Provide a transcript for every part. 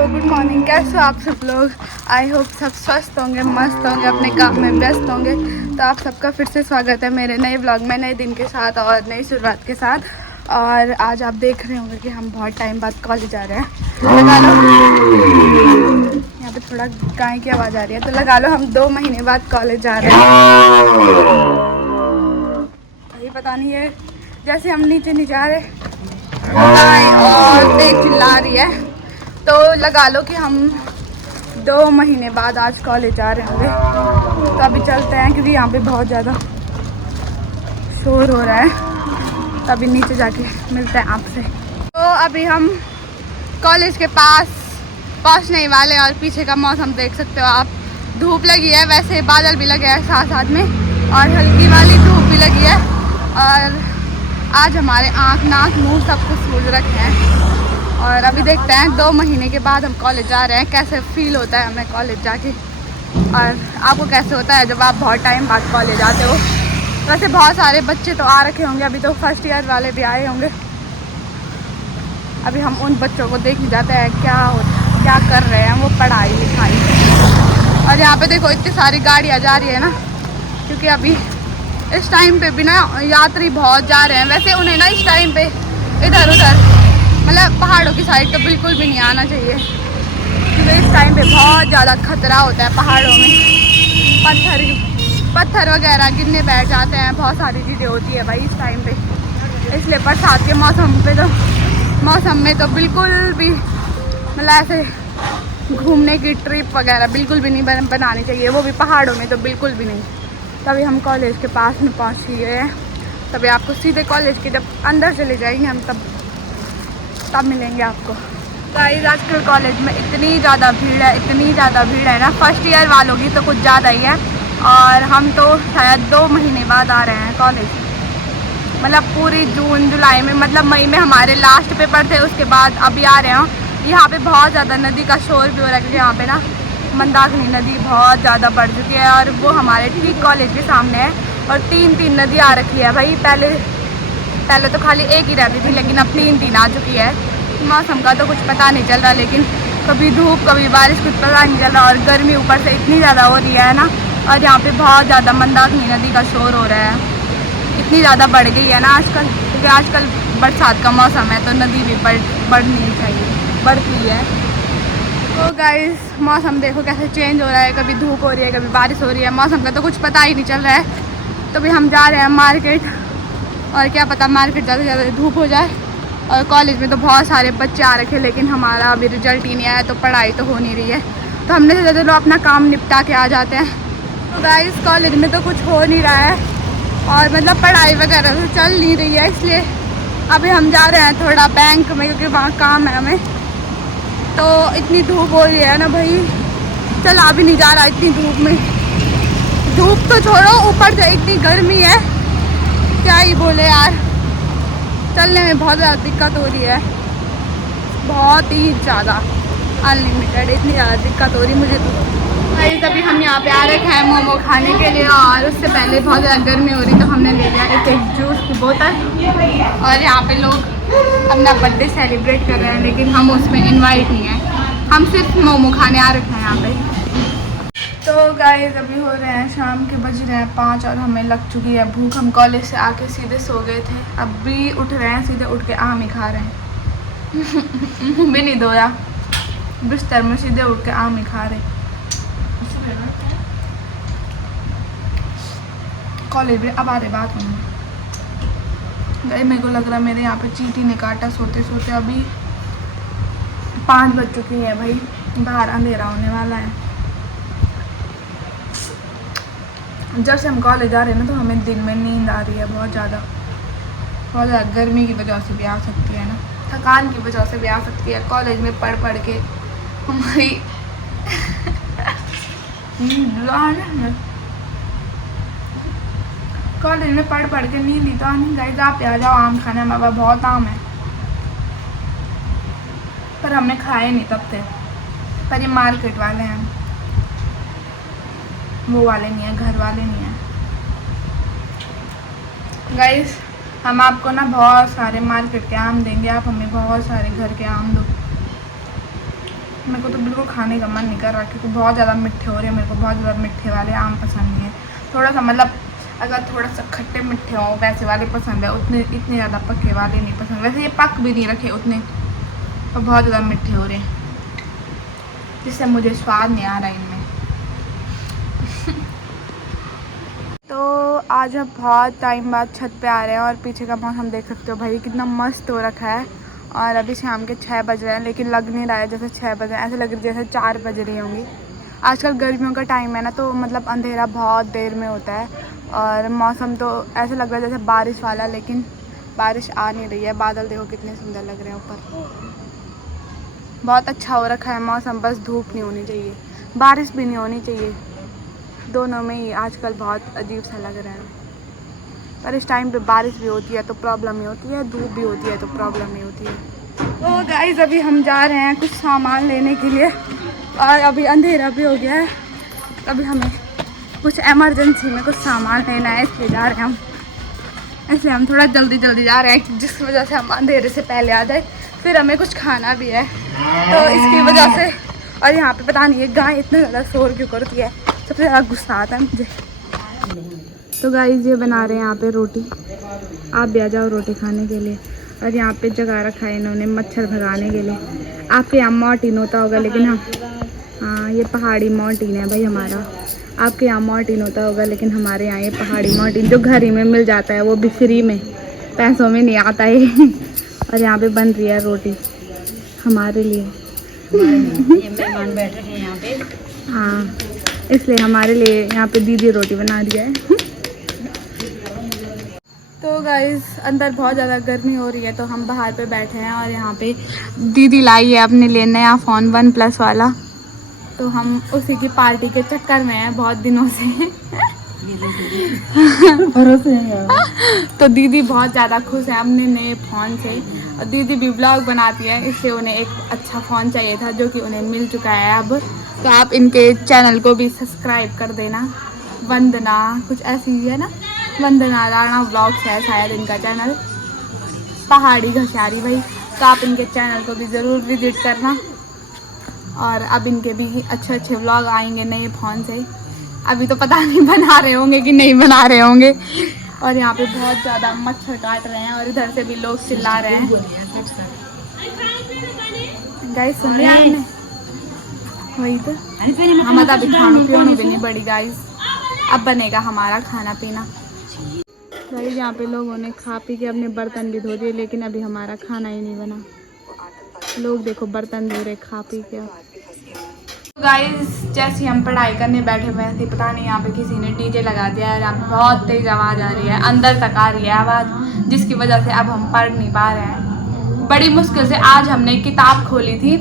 So good morning. कैसे हो आप सब लोग? आई होप सब स्वस्थ होंगे, मस्त होंगे, अपने काम में व्यस्त होंगे। तो आप सबका फिर से स्वागत है मेरे नए व्लॉग में, नए दिन के साथ और नई शुरुआत के साथ। और आज आप देख रहे होंगे कि हम बहुत टाइम बाद कॉलेज आ रहे हैं। लगा लो यहाँ पे थोड़ा गाय की आवाज़ आ रही है, तो लगा लो हम 2 महीने बाद कॉलेज जा रहे हैं। अभी पता नहीं है, जैसे हम नीचे नहीं जा रहे गाय और तेज चिल्ला रही है, तो लगा लो कि हम 2 महीने बाद आज कॉलेज जा रहे होंगे। तो अभी चलते हैं क्योंकि यहाँ पे बहुत ज़्यादा शोर हो रहा है। तो अभी नीचे जाके मिलते हैं आपसे। तो अभी हम कॉलेज के पास पहुँचने ही वाले और पीछे का मौसम देख सकते हो आप। धूप लगी है, वैसे बादल भी लगे हैं साथ साथ में और हल्की वाली धूप भी लगी है। और आज हमारे आँख नाक मुँह सब कुछ सूझ रखे हैं। और अभी देखते हैं 2 महीने के बाद हम कॉलेज जा रहे हैं, कैसे फील होता है हमें कॉलेज जाके, और आपको कैसे होता है जब आप बहुत टाइम बाद कॉलेज आते हो। वैसे बहुत सारे बच्चे तो आ रखे होंगे, अभी तो फर्स्ट ईयर वाले भी आए होंगे। अभी हम उन बच्चों को देख ही जाते हैं क्या कर रहे हैं वो, पढ़ाई लिखाई। और यहाँ पे देखो इतनी सारी गाड़ियाँ जा रही है ना, क्योंकि अभी इस टाइम पे भी ना यात्री बहुत जा रहे हैं। वैसे उन्हें ना इस टाइम पे इधर उधर मतलब पहाड़ों की साइड तो बिल्कुल भी नहीं आना चाहिए, क्योंकि इस टाइम पे बहुत ज़्यादा खतरा होता है। पहाड़ों में पत्थर वगैरह गिरने बैठ जाते हैं, बहुत सारी चीज़ें होती है भाई इस टाइम पे। इसलिए बरसात के मौसम में तो बिल्कुल भी मतलब ऐसे घूमने की ट्रिप वगैरह बिल्कुल भी नहीं बनानी चाहिए, वो भी पहाड़ों में तो बिल्कुल भी नहीं। तभी हम कॉलेज के पास में पहुँच गए हैं। तभी आपको सीधे कॉलेज के जब अंदर चले जाएंगे हम तब मिलेंगे आपको। गाइस आजकल कॉलेज में इतनी ज़्यादा भीड़ है ना, फर्स्ट ईयर वालों की तो कुछ ज़्यादा ही है। और हम तो शायद 2 महीने बाद आ रहे हैं कॉलेज, मतलब पूरी जून जुलाई में, मतलब मई में हमारे लास्ट पेपर थे, उसके बाद अभी आ रहे हैं। यहाँ पे बहुत ज़्यादा नदी का शोर भी हो रहा है, क्योंकि यहाँ पे ना मंदाकिनी नदी बहुत ज़्यादा बढ़ चुकी है और वो हमारे ठीक कॉलेज के सामने है। और 3 नदी आ रखी है भाई। पहले तो खाली एक ही रहती थी, लेकिन अब 3 आ चुकी है। मौसम का तो कुछ पता नहीं चल रहा, लेकिन कभी धूप कभी बारिश, कुछ पता नहीं चल रहा। और गर्मी ऊपर से इतनी ज़्यादा हो रही है ना, और यहाँ पे बहुत ज़्यादा मंदाकिनी नदी का शोर हो रहा है। इतनी ज़्यादा बढ़ गई है ना आजकल, क्योंकि आजकल बरसात का मौसम है तो नदी भी बढ़नी चाहिए, बढ़ती है। तो गाइस मौसम देखो कैसे चेंज हो रहा है, कभी धूप हो रही है, कभी बारिश हो रही है। मौसम का तो कुछ पता ही नहीं चल रहा है। तो भी हम जा रहे हैं मार्केट, और क्या पता मार्केट ज़्यादा से ज़्यादा धूप हो जाए। और कॉलेज में तो बहुत सारे बच्चे आ रखे, लेकिन हमारा अभी रिजल्ट ही नहीं आया, तो पढ़ाई तो हो नहीं रही है। तो हमने सोचा चलो अपना काम निपटा के आ जाते हैं। तो गाइस कॉलेज में तो कुछ हो नहीं रहा है, और मतलब पढ़ाई वगैरह तो चल नहीं रही है, इसलिए अभी हम जा रहे हैं थोड़ा बैंक में, क्योंकि वहाँ काम है हमें। तो इतनी धूप हो रही है ना भाई, चला भी नहीं जा रहा इतनी धूप में। धूप तो छोड़ो, ऊपर से इतनी गर्मी है, क्या ही बोले यार। चलने में बहुत ज़्यादा दिक्कत हो रही है, बहुत ही ज़्यादा अनलिमिटेड, इतनी ज़्यादा दिक्कत हो रही मुझे तो। तभी हम यहाँ पे आ रखे हैं मोमो खाने के लिए, और उससे पहले बहुत ज़्यादा गर्मी हो रही तो हमने ले लिया एक जूस की बोतल। और यहाँ पे लोग अपना बर्थडे सेलिब्रेट कर रहे हैं, लेकिन हम उसमें इनवाइट नहीं है, हम सिर्फ मोमो खाने आ रखे हैं यहाँ पे। तो गाइस अभी हो रहे हैं शाम के, बज रहे हैं 5 और हमें लग चुकी है भूख। हम कॉलेज से आके सीधे सो गए थे, अब भी उठ रहे हैं, सीधे उठ के आम ही खा रहे हैं। मुँह भी नहीं धोया, बिस्तर में सीधे उठ के आम ही खा रहे। कॉलेज में अब आ रहे बात होने। मेरे को लग रहा है मेरे यहाँ पे चींटी ने काटा सोते सोते। अभी 5 बज चुकी है भाई, बाहर अंधेरा होने वाला है। जब से हम कॉलेज आ रहे हैं ना, तो हमें दिन में नींद आ रही है बहुत ज़्यादा गर्मी की वजह से भी आ सकती है ना, थकान की वजह से भी आ सकती है। कॉलेज में पढ़ के हमारी कॉलेज में पढ़ के नींद ही तो आनी। गाइस आप आ जाओ आम खाने, हमारे पास बहुत आम है, पर हमने खाए नहीं तब से। पर ये मार्केट वाले हैं, वो वाले नहीं है, घर वाले नहीं है। गाइस हम आपको ना बहुत सारे मार्केट के आम देंगे, आप हमें बहुत सारे घर के आम दो। मेरे को तो बिल्कुल खाने का मन नहीं कर रहा क्योंकि बहुत ज़्यादा मिठे हो रहे हैं। मेरे को बहुत ज़्यादा मिठे वाले आम पसंद नहीं है। थोड़ा सा मतलब अगर थोड़ा सा खट्टे मिठे हों वैसे वाले पसंद है, उतने इतने ज़्यादा पके वाले नहीं पसंद। वैसे ये पक भी नहीं रखे उतने, और बहुत ज़्यादा मिठे हो रहे हैं जिससे मुझे स्वाद नहीं आ रहा इनमें। तो आज हम बहुत टाइम बाद छत पे आ रहे हैं और पीछे का मौसम देख सकते हो भाई कितना मस्त हो रखा है। और अभी शाम के 6 बज रहे हैं लेकिन लग नहीं रहा है जैसे 6 बज रहे हैं, ऐसे लग रही जैसे 4 बज रही होंगी। आजकल गर्मियों का टाइम है ना, तो मतलब अंधेरा बहुत देर में होता है और मौसम तो ऐसे लग रहा है जैसे बारिश वाला, लेकिन बारिश आ नहीं रही है। बादल देखो कितने सुंदर लग रहे हैं ऊपर, बहुत अच्छा हो रखा है मौसम। बस धूप नहीं होनी चाहिए, बारिश भी नहीं होनी चाहिए, दोनों में ही आजकल बहुत अजीब सा लग रहा है। पर इस टाइम पे बारिश भी होती है तो प्रॉब्लम ही होती है, धूप भी होती है तो प्रॉब्लम ही होती है। तो गाइस अभी हम जा रहे हैं कुछ सामान लेने के लिए और अभी अंधेरा भी हो गया है। अभी हमें कुछ इमरजेंसी में कुछ सामान लेना है, इसलिए जा रहे हैं हम। इसलिए हम थोड़ा जल्दी जल्दी जा रहे हैं जिसकी वजह से हम अंधेरे से पहले आ जाए। फिर हमें कुछ खाना भी है तो इसकी वजह से। और यहाँ पे पता नहीं है गाय इतना ज़्यादा शोर क्यों करती है, सबसे ज़्यादा गुस्सा आता है मुझे। तो गाइस ये बना रहे हैं यहाँ पे रोटी, आप भी आ जाओ रोटी खाने के लिए। और यहाँ पे जगह रखा है इन्होंने मच्छर भगाने के लिए। आपके यहाँ मॉर्टिन होता होगा लेकिन हाँ ये पहाड़ी मॉर्टिन है भाई हमारा। आपके यहाँ मॉर्टिन होता होगा लेकिन हमारे यहाँ ये पहाड़ी मॉर्टिन जो घर ही में मिल जाता है, वो भी फ्री में, पैसों में नहीं आता है। और यहाँ पे बन रही है रोटी हमारे लिए, मेहमान बैठ रहे हैं यहाँ पे। हाँ इसलिए हमारे लिए यहाँ पे दीदी रोटी बना दिया है। तो गाइस अंदर बहुत ज़्यादा गर्मी हो रही है तो हम बाहर पे बैठे हैं और यहाँ पे दीदी लाई है अपने लिए नया फ़ोन OnePlus वाला, तो हम उसी की पार्टी के चक्कर में हैं बहुत दिनों से। तो दीदी बहुत ज़्यादा खुश है अपने नए फ़ोन से और दीदी भी ब्लॉग बनाती है, इसलिए उन्हें एक अच्छा फ़ोन चाहिए था जो कि उन्हें मिल चुका है अब। तो आप इनके चैनल को भी सब्सक्राइब कर देना, वंदना कुछ ऐसी ही है ना, वंदना राणा ब्लॉग्स है शायद इनका चैनल, पहाड़ी घसारी भाई। तो आप इनके चैनल को भी ज़रूर विजिट करना। और अब इनके भी अच्छे अच्छे व्लॉग आएंगे नए फ़ोन से। अभी तो पता नहीं बना रहे होंगे कि नहीं बना रहे होंगे। और यहाँ पे बहुत ज़्यादा मच्छर काट रहे हैं और इधर से भी लोग चिल्ला रहे हैं। गाइस सुन लिया आपने, वही तो हम अभी खाना पीना भी नहीं बड़ी गाइस, अब बनेगा हमारा खाना पीना। गाइस यहाँ पे लोगों ने खा पी के अपने बर्तन भी धो दिए लेकिन अभी हमारा खाना ही नहीं बना। लोग देखो बर्तन धो रहे खा पी के। गाइस जैसे हम पढ़ाई करने बैठे हुए थे, पता नहीं यहाँ पे किसी ने डीजे लगा दिया है। यहाँ पे बहुत तेज आवाज़ आ रही है, अंदर तक आ रही है आवाज़, जिसकी वजह से अब हम पढ़ नहीं पा रहे हैं। बड़ी मुश्किल से आज हमने किताब खोली थी।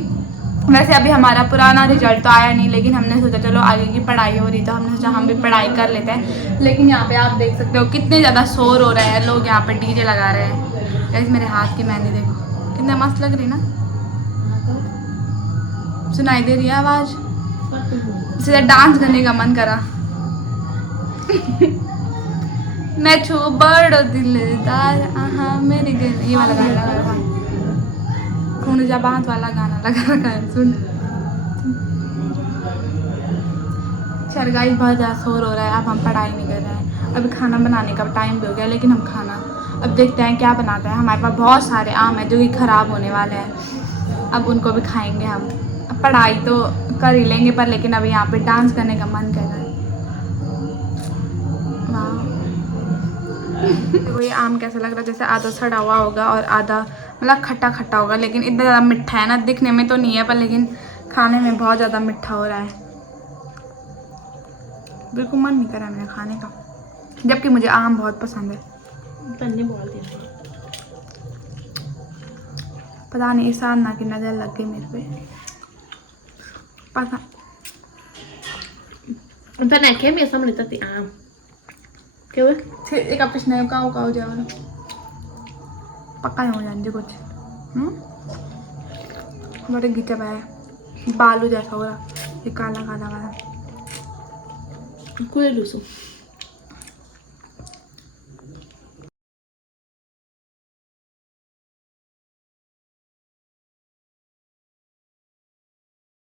वैसे अभी हमारा पुराना रिजल्ट तो आया नहीं, लेकिन हमने सोचा चलो आगे की पढ़ाई हो रही तो हमने सोचा हम भी पढ़ाई कर लेते हैं। लेकिन यहाँ पे आप देख सकते हो कितने ज़्यादा शोर हो रहे हैं, लोग यहाँ पे डीजे लगा रहे हैं। गाइस मेरे हाथ की मेहंदी देखो कितना मस्त लग रही ना, सुनाई दे रही है आवाज़, सीधा डांस करने का मन करा। मैं छू बड़ो दिलदार आहा मेरे दिल, ये वाला गाना लगा रखा है, खून जा बांध वाला गाना लगा रखा है, सुन। चल गाइस बहुत ज़्यादा शोर हो रहा है, अब हम पढ़ाई नहीं कर रहे हैं। अभी खाना बनाने का टाइम भी हो गया लेकिन हम खाना अब देखते हैं क्या बनाते हैं। हमारे पास बहुत सारे आम हैं जो कि ख़राब होने वाले हैं, अब उनको भी खाएंगे हम। अब पढ़ाई तो कर ही लेंगे पर लेकिन अभी यहाँ पे डांस करने का मन कर रहा है। देखो ये आम कैसा लग रहा है, जैसे आधा सड़ा हुआ होगा और आधा मतलब खट्टा खट्टा होगा, लेकिन इतना ज़्यादा मिठा है ना, दिखने में तो नहीं है पर लेकिन खाने में बहुत ज़्यादा मिठा हो रहा है। बिल्कुल मन नहीं कर रहा मेरा खाने का, जबकि मुझे आम बहुत पसंद है। पता नहीं इस ना की नज़र लग गई मेरे पे, पता क्या मैं समझ लेती आम क्यों एक पिछने का हो जाए पक्का हो जाए कुछ बड़े घिचा है, बालू जैसा हो रहा, ये काला काला वाला कुछ